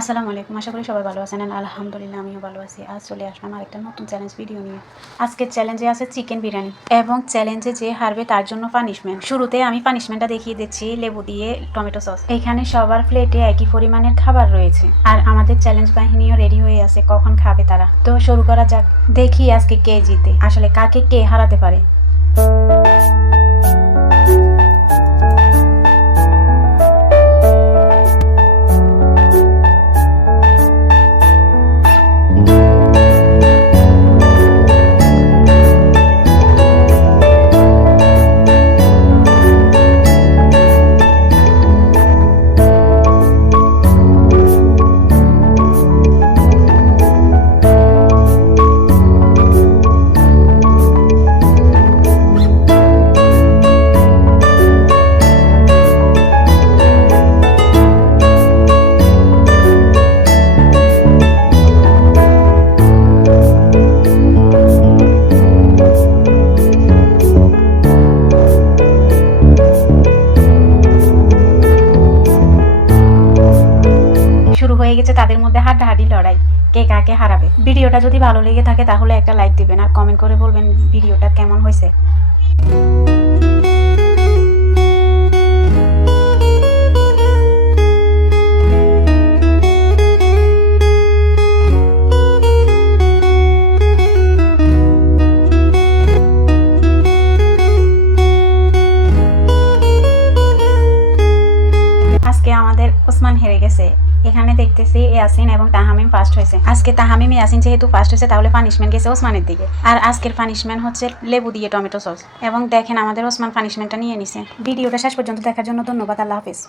আসসালামু আলাইকুম। আশা করি সবাই ভালো আছেন। আলহামদুলিল্লাহ আমিও ভালো আছি। আজ চলে আসলাম আরেকটা নতুন চ্যালেঞ্জ ভিডিও নিয়ে। আজকের চ্যালেঞ্জে আছে চিকেন বিরিয়ানি এবং চ্যালেঞ্জে যে হারবে তার জন্য পানিশমেন্ট। শুরুতে আমি পানিশমেন্টটা দেখিয়ে দিচ্ছি লেবু দিয়ে টমেটো সস। এখানে সবার প্লেটে একই পরিমাণের খাবার রয়েছে আর আমাদের চ্যালেঞ্জ বাহিনীও রেডি হয়ে আছে কখন খাবে তারা। তো শুরু করা যাক। দেখি আজকে কে জিতে, আসলে কাকে কে হারাতে পারে। শুরু হয়ে গেছে তাদের মধ্যে হাড্ডাহাড্ডি লড়াই, কে কাকে হারাবে। ভিডিওটা যদি ভালো লেগে থাকে তাহলে একটা লাইক দিবেন আর কমেন্ট করে বলবেন ভিডিওটা কেমন হয়েছে। আজকে আমাদের ওসমান হেরে গেছে। এখানে দেখতেছি ইয়াসিন এবং তাহামিম ফার্স্ট হয়েছে। আজকে তাহামিম ইয়াসিন যেহেতু ফার্স্ট হয়েছে তাহলে পানিশমেন্ট গেছে ওসমানের দিকে। আর আজকের পানিশমেন্ট হচ্ছে লেবু দিয়ে টমেটো সস। এবং দেখেন আমাদের ওসমান পানিশমেন্টটা নিয়ে নিছে। ভিডিওটা শেষ পর্যন্ত দেখার জন্য ধন্যবাদ। আল্লাহ হাফিজ।